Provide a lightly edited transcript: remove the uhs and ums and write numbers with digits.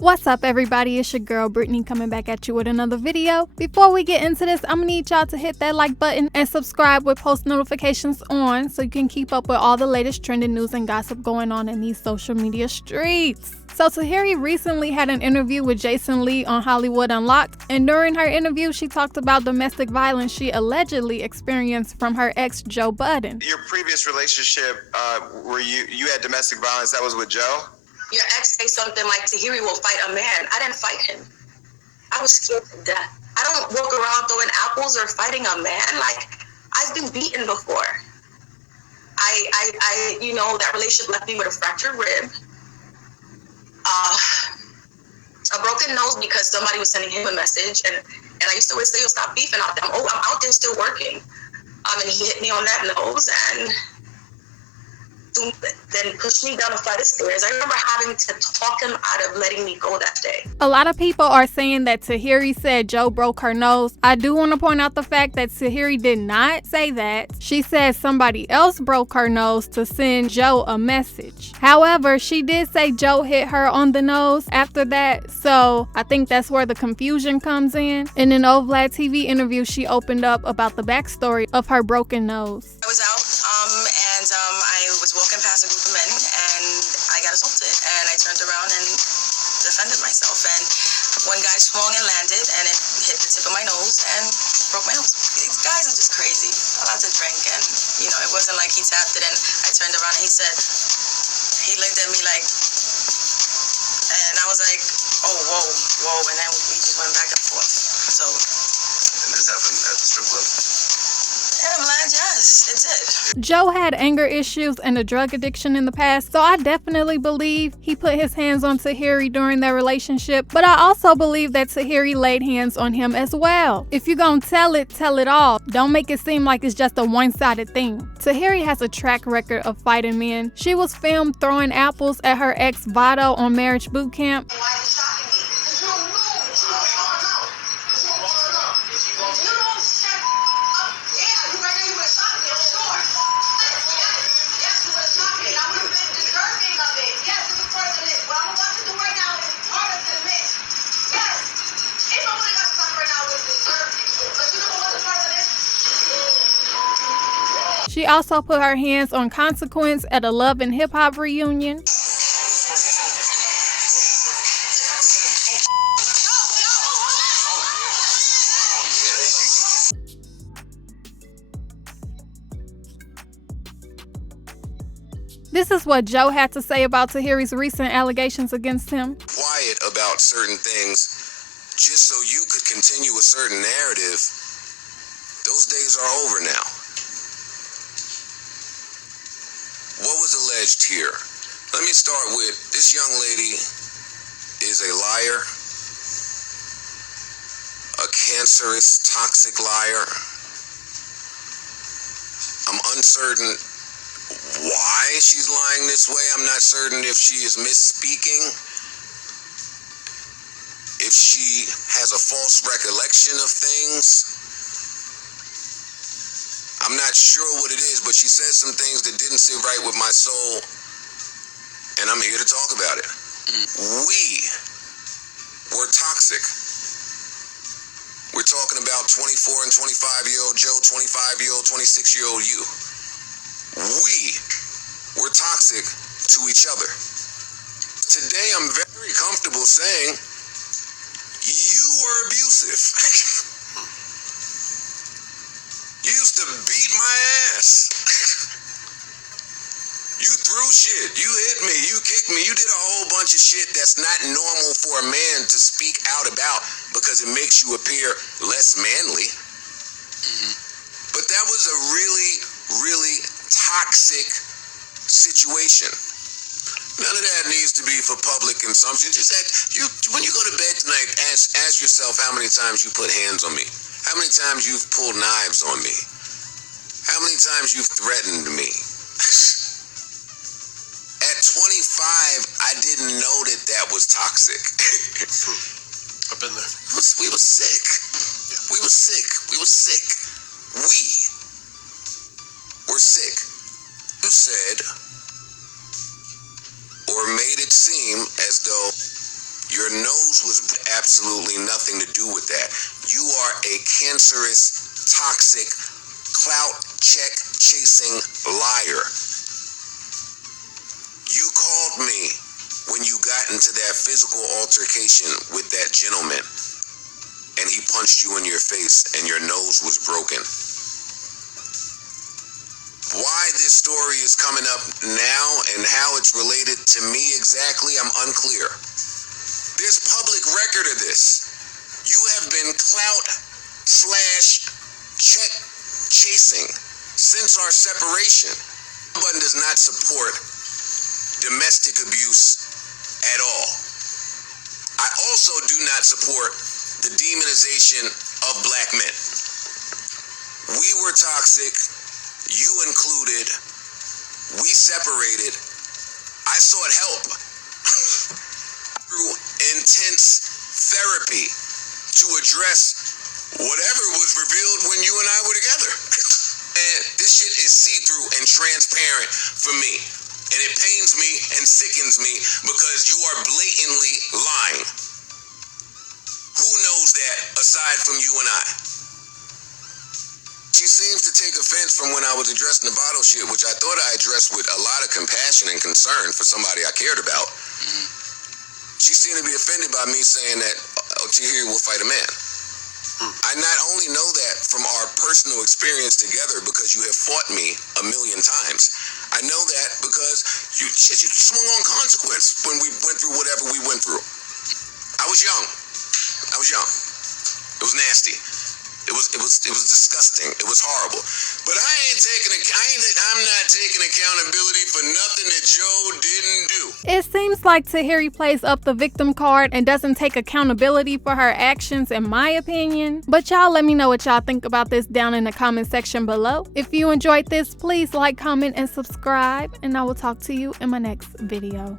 What's up, everybody? It's your girl Brittany coming back at you with another video. Before we get into this, I'm gonna need y'all to hit that like button and subscribe with post notifications on so you can keep up with all the latest trending news and gossip going on in these social media streets. So Tahiry recently had an interview with Jason Lee on Hollywood Unlocked, and during her interview she talked about domestic violence she allegedly experienced from her ex Joe Budden. Your previous relationship, where you had domestic violence, that was with Joe? Your ex say something like, Tahiry will fight a man. I didn't fight him. I was scared to death. I don't walk around throwing apples or fighting a man. Like, I've been beaten before. That relationship left me with a fractured rib. A broken nose because somebody was sending him a message. And I used to always say, yo, stop beefing out there. I'm out there still working. And he hit me on that nose and then pushed me down a flight of stairs. I remember having to talk him out of letting me go that day. A lot of people are saying that Tahiry said Joe broke her nose. I do want to point out the fact that Tahiry did not say that. She said somebody else broke her nose to send Joe a message. However, she did say Joe hit her on the nose after that, so I think that's where the confusion comes in. In an old Vladtv interview, she opened up about the backstory of her broken nose. I was out and I was walking past a group of men and I got assaulted and I turned around and defended myself, and one guy swung and landed and it hit the tip of my nose and broke my nose. These guys are just crazy. I love to drink, and it wasn't like he tapped it and I turned around and he looked at me like, and I was like, oh, whoa, and then we just went back and forth. So. And this happened at the strip club? Yeah, Vlad, yes, it did. Joe had anger issues and a drug addiction in the past, so I definitely believe he put his hands on Tahiry during their relationship, but I also believe that Tahiry laid hands on him as well. If you're gonna tell it all. Don't make it seem like it's just a one-sided thing. Tahiry has a track record of fighting men. She was filmed throwing apples at her ex Vladtv on Marriage Boot Camp. She also put her hands on Consequence at a Love and HipHop reunion. This is what Joe had to say about Tahiry's recent allegations against him. Quiet about certain things just so you could continue a certain narrative. Those days are over now. What was alleged here? Let me start with, this young lady is a liar, a cancerous, toxic liar. I'm uncertain why she's lying this way. I'm not certain if she is misspeaking, if she has a false recollection of things. I'm not sure what it is, but she says some things that didn't sit right with my soul, and I'm here to talk about it. We were toxic. We're talking about 24 and 25-year-old Joe, 25-year-old, 26-year-old you. We were toxic to each other. Today, I'm very comfortable saying you were abusive. You used to beat my ass. You threw shit. You hit me. You kicked me. You did a whole bunch of shit that's not normal for a man to speak out about because it makes you appear less manly. But that was a really, really toxic situation. None of that needs to be for public consumption. Just when you go to bed tonight, ask yourself how many times you put hands on me. How many times you've pulled knives on me? How many times you've threatened me? At 25, I didn't know that was toxic. I've been there. We were sick. Yeah. We were sick. We were sick. We were sick. You said, or made it seem as though Your nose was absolutely nothing to do with that. You are a cancerous, toxic, clout check chasing liar. You called me when you got into that physical altercation with that gentleman, and he punched you in your face and your nose was broken. Why this story is coming up now and how it's related to me exactly, I'm unclear. There's public record of this. You have been clout/check chasing since our separation. Budden does not support domestic abuse at all. I also do not support the demonization of black men. We were toxic. You included. We separated. I sought help through intense therapy to address whatever was revealed when you and I were together. And this shit is see-through and transparent for me. And it pains me and sickens me because you are blatantly lying. Who knows that aside from you and I? She seems to take offense from when I was addressing the bottle shit, which I thought I addressed with a lot of compassion and concern for somebody I cared about. Mm-hmm. She seemed to be offended by me saying that Tahiry will fight a man. I not only know that from our personal experience together because you have fought me a million times. I know that because you swung on consequence when we went through whatever we went through. I was young. It was nasty. It was disgusting. It was horrible. But I'm not taking accountability for nothing that Joe didn't do. It seems like Tahiry plays up the victim card and doesn't take accountability for her actions, in my opinion. But y'all let me know what y'all think about this down in the comment section below. If you enjoyed this, please like, comment, and subscribe. And I will talk to you in my next video.